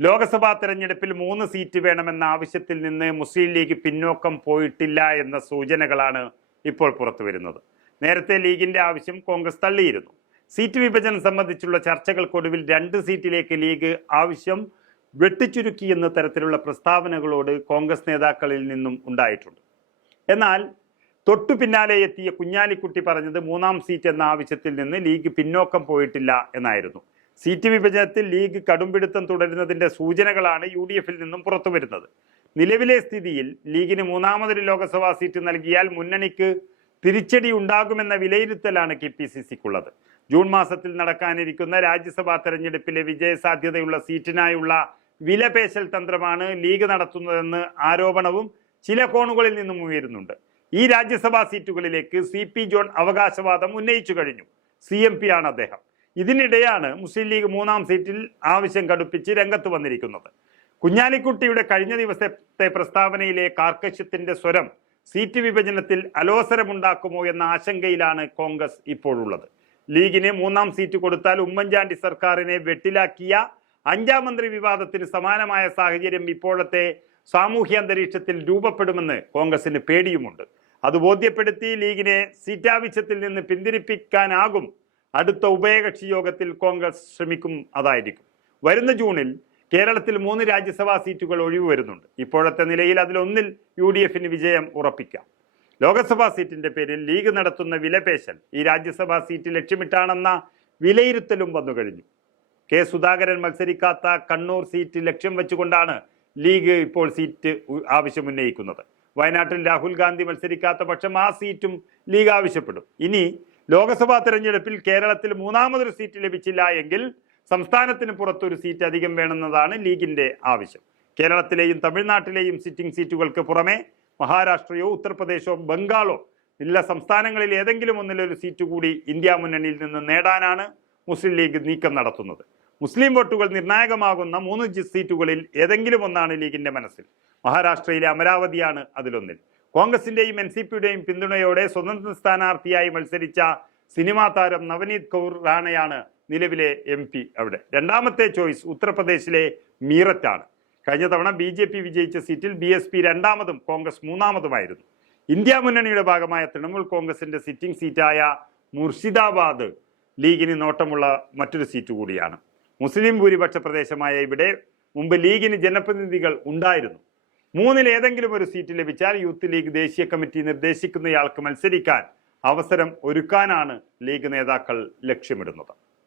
ലോക്സഭാ തെരഞ്ഞെടുപ്പിൽ 3 സീറ്റ് വേണമെന്ന ആവശ്യത്തിൽ നിന്ന് മുസ്ലിം ലീഗ് പിന്നോക്കം പോയിട്ടില്ല എന്ന സൂചനകളാണ് ഇപ്പോൾ പുറത്തു വരുന്നത്. നേരത്തെ ലീഗിന്റെ ആവശ്യം കോൺഗ്രസ് തള്ളിയിരുന്നു. സീറ്റ് വിഭജനം സംബന്ധിച്ചുള്ള ചർച്ചകൾക്കൊടുവിൽ 2 സീറ്റിലേക്ക് ലീഗ് ആവശ്യം വെട്ടിച്ചുരുക്കി എന്ന തരത്തിലുള്ള പ്രസ്താവനകളോട് കോൺഗ്രസ് നേതാക്കളിൽ നിന്നും ഉണ്ടായിട്ടുണ്ട്. എന്നാൽ തൊട്ടു പിന്നാലെ എത്തിയ കുഞ്ഞാലിക്കുട്ടി പറഞ്ഞത് 3-ാം സീറ്റ് എന്ന ആവശ്യത്തിൽ നിന്ന് ലീഗ് പിന്നോക്കം പോയിട്ടില്ല എന്നായിരുന്നു. സീറ്റ് വിഭജനത്തിൽ ലീഗ് കടുംപിടുത്തം തുടരുന്നതിന്റെ സൂചനകളാണ് UDF-ൽ നിന്നും പുറത്തു വരുന്നത്. നിലവിലെ സ്ഥിതിയിൽ ലീഗിന് 3-മതൊരു ലോക്സഭാ സീറ്റ് നൽകിയാൽ മുന്നണിക്ക് തിരിച്ചടി ഉണ്ടാകുമെന്ന വിലയിരുത്തലാണ് KPCCക്കുള്ളത്. ജൂൺ മാസത്തിൽ നടക്കാനിരിക്കുന്ന രാജ്യസഭാ തെരഞ്ഞെടുപ്പിലെ വിജയസാധ്യതയുള്ള സീറ്റിനായുള്ള വിലപേശൽ തന്ത്രമാണ് ലീഗ് നടത്തുന്നതെന്ന് ആരോപണവും ചില കോണുകളിൽ നിന്നും ഉയരുന്നുണ്ട്. ഈ രാജ്യസഭാ സീറ്റുകളിലേക്ക് CP ജോൺ അവകാശവാദം ഉന്നയിച്ചു കഴിഞ്ഞു. CMP ആണ് അദ്ദേഹം. ഇതിനിടെയാണ് മുസ്ലിം ലീഗ് 3-ാം സീറ്റിൽ ആവശ്യം കടുപ്പിച്ച് രംഗത്ത് വന്നിരിക്കുന്നത്. കുഞ്ഞാലിക്കുട്ടിയുടെ കഴിഞ്ഞ ദിവസത്തെ പ്രസ്താവനയിലെ കാർക്കശ്യത്തിന്റെ സ്വരം സീറ്റ് വിഭജനത്തിൽ അലോസരമുണ്ടാക്കുമോ എന്ന ആശങ്കയിലാണ് കോൺഗ്രസ് ഇപ്പോഴുള്ളത്. ലീഗിന് 3-ാം സീറ്റ് കൊടുത്താൽ ഉമ്മൻചാണ്ടി സർക്കാരിനെ വെട്ടിലാക്കിയ 5-ാം മന്ത്രി വിവാദത്തിന് സമാനമായ സാഹചര്യം ഇപ്പോഴത്തെ സാമൂഹ്യ അന്തരീക്ഷത്തിൽ രൂപപ്പെടുമെന്ന് കോൺഗ്രസിന് പേടിയുമുണ്ട്. അത് ബോധ്യപ്പെടുത്തി ലീഗിനെ സീറ്റാവശ്യത്തിൽ നിന്ന് പിന്തിരിപ്പിക്കാനാകും അടുത്ത ഉഭയകക്ഷി യോഗത്തിൽ കോൺഗ്രസ് ശ്രമിക്കും. അതായിരിക്കും വരുന്ന ജൂണിൽ കേരളത്തിൽ 3 രാജ്യസഭാ സീറ്റുകൾ ഒഴിവ് വരുന്നുണ്ട്. ഇപ്പോഴത്തെ നിലയിൽ അതിലൊന്നിൽ UDF-ന് വിജയം ഉറപ്പിക്കാം. ലോക്സഭാ സീറ്റിന്റെ പേരിൽ ലീഗ് നടത്തുന്ന വിലപേശൽ ഈ രാജ്യസഭാ സീറ്റ് ലക്ഷ്യമിട്ടാണെന്ന വിലയിരുത്തലും വന്നു കഴിഞ്ഞു. K. സുധാകരൻ മത്സരിക്കാത്ത കണ്ണൂർ സീറ്റ് ലക്ഷ്യം വെച്ചുകൊണ്ടാണ് ലീഗ് ഇപ്പോൾ സീറ്റ് ആവശ്യം ഉന്നയിക്കുന്നത്. വയനാട്ടിൽ രാഹുൽ ഗാന്ധി മത്സരിക്കാത്ത പക്ഷം ആ സീറ്റും ലീഗ് ആവശ്യപ്പെടും. ഇനി ലോക്സഭാ തെരഞ്ഞെടുപ്പിൽ കേരളത്തിൽ 3-മതൊരു സീറ്റ് ലഭിച്ചില്ല എങ്കിൽ സംസ്ഥാനത്തിന് പുറത്തൊരു സീറ്റ് അധികം വേണമെന്നതാണ് ലീഗിന്റെ ആവശ്യം. കേരളത്തിലെയും തമിഴ്നാട്ടിലെയും സിറ്റിംഗ് സീറ്റുകൾക്ക് പുറമെ മഹാരാഷ്ട്രയോ ഉത്തർപ്രദേശോ ബംഗാളോ ഇല്ല സംസ്ഥാനങ്ങളിൽ ഏതെങ്കിലും ഒന്നിലൊരു സീറ്റ് കൂടി ഇന്ത്യ മുന്നണിയിൽ നിന്ന് നേടാനാണ് മുസ്ലിം ലീഗ് നീക്കം നടത്തുന്നത്. മുസ്ലിം വോട്ടുകൾ നിർണായകമാകുന്ന 3 സീറ്റുകളിൽ ഏതെങ്കിലും ഒന്നാണ് ലീഗിന്റെ മനസ്സിൽ. മഹാരാഷ്ട്രയിലെ അമരാവതിയാണ് അതിലൊന്നിൽ. കോൺഗ്രസിന്റെയും NCPയുടെയും പിന്തുണയോടെ സ്വതന്ത്ര സ്ഥാനാർത്ഥിയായി മത്സരിച്ച സിനിമാ താരം നവനീത് കൗർ റാണയാണ് നിലവിലെ MP അവിടെ. 2-മത്തെ ചോയ്സ് ഉത്തർപ്രദേശിലെ മീററ്റാണ്. കഴിഞ്ഞ തവണ BJP വിജയിച്ച സീറ്റിൽ BSP 2-മതും കോൺഗ്രസ് 3-മതുമായിരുന്നു. ഇന്ത്യ മുന്നണിയുടെ ഭാഗമായ തൃണമൂൽ കോൺഗ്രസിന്റെ സിറ്റിംഗ് സീറ്റായ മുർഷിദാബാദ് ലീഗിന് നോട്ടമുള്ള മറ്റൊരു സീറ്റ് കൂടിയാണ്. മുസ്ലിം ഭൂരിപക്ഷ പ്രദേശമായ ഇവിടെ മുമ്പ് ലീഗിന് ജനപ്രതിനിധികൾ ഉണ്ടായിരുന്നു. 3-ൽ ഏതെങ്കിലും ഒരു സീറ്റ് ലഭിച്ചാൽ യൂത്ത് ലീഗ് ദേശീയ കമ്മിറ്റി നിർദ്ദേശിക്കുന്നയാൾക്ക് മത്സരിക്കാൻ അവസരം ഒരുക്കാനാണ് ലീഗ് നേതാക്കൾ ലക്ഷ്യമിടുന്നത്.